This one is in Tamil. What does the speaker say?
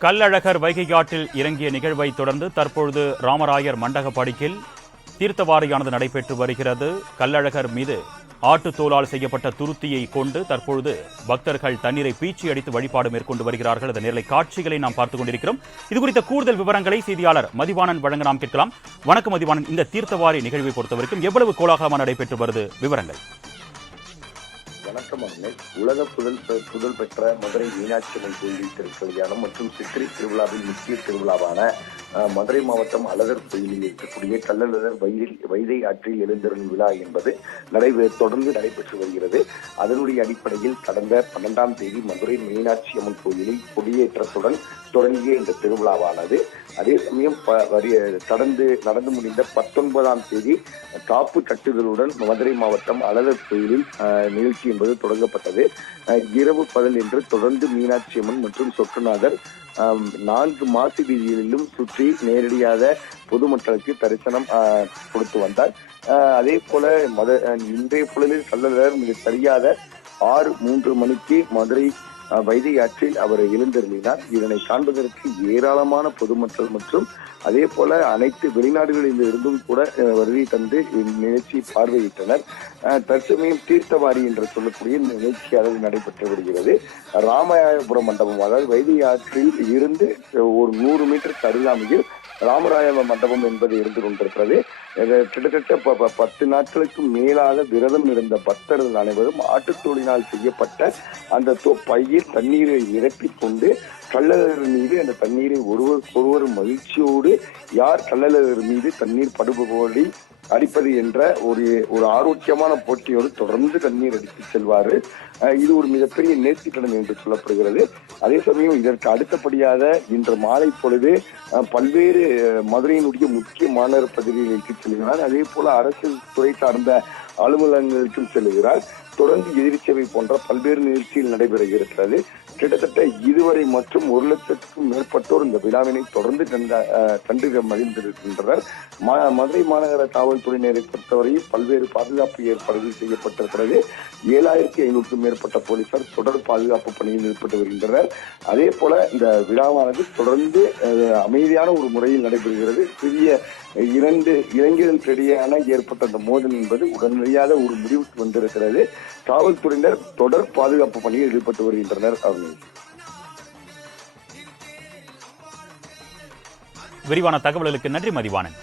கல்லழகர் வைகையாற்றில் இறங்கிய நிகழ்வை தொடர்ந்து தற்பொழுது ராமராயர் மண்டக படுக்கில் தீர்த்தவாரியானது நடைபெற்று வருகிறது. கல்லழகர் மீது ஆட்டுத்தோலால் செய்யப்பட்ட துருத்தியை கொண்டு தற்பொழுது பக்தர்கள் தண்ணீரை பீச்சி அடித்து வழிபாடு மேற்கொண்டு வருகிறார்கள். அந்த நேரலை காட்சிகளை நாம் பார்த்துக் கொண்டிருக்கிறோம். இது குறித்த கூடுதல் விவரங்களை செய்தியாளர் மதிவாணன் வழங்க நாம் கேட்கலாம். வணக்கம் மதிவாணன். இந்த தீர்த்தவாரி நிகழ்வை பொறுத்தவரைக்கும் எவ்வளவு கோலாகலமாக நடைபெற்று வருது? விவரங்கள். வணக்கம் உலக புதல் புதல் பெற்ற மதுரை மீனாட்சி அம்மன் கோயில் திருக்கல்யாணம் மற்றும் சித்திரை திருவிழாவின் முக்கிய திருவிழாவான மதுரை மாவட்டம் அழகர் கோயிலில் இருக்கக்கூடிய கல்லழகர் வயதில் வைதை ஆற்றில் எழுந்தருள் விழா என்பது நடைபெற தொடர்ந்து நடைபெற்று வருகிறது. அதனுடைய அடிப்படையில் கடந்த பன்னெண்டாம் தேதி மதுரை மீனாட்சி அம்மன் கோயிலில் கொடியேற்றத்துடன் தொடங்கிய இந்த திருவிழாவானது. அதே சமயம் ப- கடந்து நடந்து முடிந்த பத்தொன்பதாம் தேதி காப்பு கட்டுதலுடன் மதுரை மாவட்டம் அழகர் கோயிலில் நிகழ்ச்சி என்பது தொடங்கப்பட்டது. இரவு பகல் என்று தொடர்ந்து மீனாட்சி அம்மன் மற்றும் சொட்டுநாதர் நான்கு மாசி வீதிகளிலும் சுற்றி நேரடியாக பொதுமக்களுக்கு தரிசனம் கொடுத்து வந்தார். அதே போல மத அஹ், இன்றைய பொழுதில் கள்ளழகர் மிக சரியாக ஆறு மூன்று மணிக்கு மதுரை வைகை ஆற்றில் அவர் எழுந்தருளினார். இதனை காண்பதற்கு ஏராளமான பொதுமக்கள் மற்றும் அதே போல அனைத்து வெளிநாடுகளில் இருந்தும் கூட வருகை தந்து இந்நிகழ்ச்சியை பார்வையிட்டனர். தற்சமயம் தீர்த்தவாரி என்று சொல்லக்கூடிய இந்த நிகழ்ச்சி அளவில் நடைபெற்று வருகிறது. ராமாயபுரம் மண்டபம் அதாவது வைகை ஆற்றில் இருந்து ஒரு நூறு மீட்டர் அருகாமையில் ராமராய மண்டபம் என்பது இருந்து கொண்டிருக்கிறது. கிட்டத்தட்ட ப- ப- பத்து நாட்களுக்கு மேலாக விரதம் இருந்த பக்தர்கள் அனைவரும் ஆட்டுத்தோலினால் செய்யப்பட்ட அந்த தொ- பையில் தண்ணீரை நிரப்பிக் கொண்டு கள்ளழகர் மீது அந்த தண்ணீரை ஒருவர் ஒருவர் மகிழ்ச்சியோடு யார் கள்ளழகர் மீது தண்ணீர் படுபடி அடிப்பது என்ற ஒரு ஒரு ஆரோக்கியமான போட்டியோடு தொடர்ந்து தண்ணீர் அடித்து செல்வாரு. இது ஒரு மிகப்பெரிய நேர்த்திக்கடன் என்று சொல்லப்படுகிறது. அதே சமயம் இதற்கு அடுத்தபடியாக இன்று மாலை பொழுது பல்வேறு மதுரையினுடைய முக்கிய மாநகர பகுதிகளுக்கு செல்கிறார். அதே போல அரசு துறை சார்ந்த அலுவலகங்களுக்கும் செல்கிறார். தொடர்ந்து எதிர்ச்சேவை போன்ற பல்வேறு நிகழ்ச்சிகள் நடைபெற இருக்கிறது. கிட்டத்தட்ட இதுவரை மற்றும் ஒரு லட்சத்துக்கும் மேற்பட்டோர் இந்த விழாவினை தொடர்ந்து கண்ட- கண்டு மகிழ்ந்திருக்கின்றனர் மதுரை மாநகர காவல்துறையினரை பொறுத்தவரையில் பல்வேறு பாதுகாப்பு ஏற்பாடுகள் செய்யப்பட்டிருக்கிறது. ஏழாயிரத்தி ஐநூறுக்கும் மேற்பட்ட போலீசார் தொடர் பாதுகாப்பு பணியில் ஈடுபட்டு வருகின்றனர். அதே போல இந்த விழாவானது தொடர்ந்து அமைதியான ஒரு முறையில் நடைபெறுகிறது. சிறிய இரண்டு இளைஞர்களுக்கிடையேயான ஏற்பட்ட அந்த மோதல் என்பது உடனடியாக ஒரு முடிவுக்கு வந்திருக்கிறது. காவல்துறையினர் தொடர் பாதுகாப்பு பணியில் ஈடுபட்டு வருகின்றனர். அவங்க விரிவான தகவல்களுக்கு நன்றி மதிவானன்.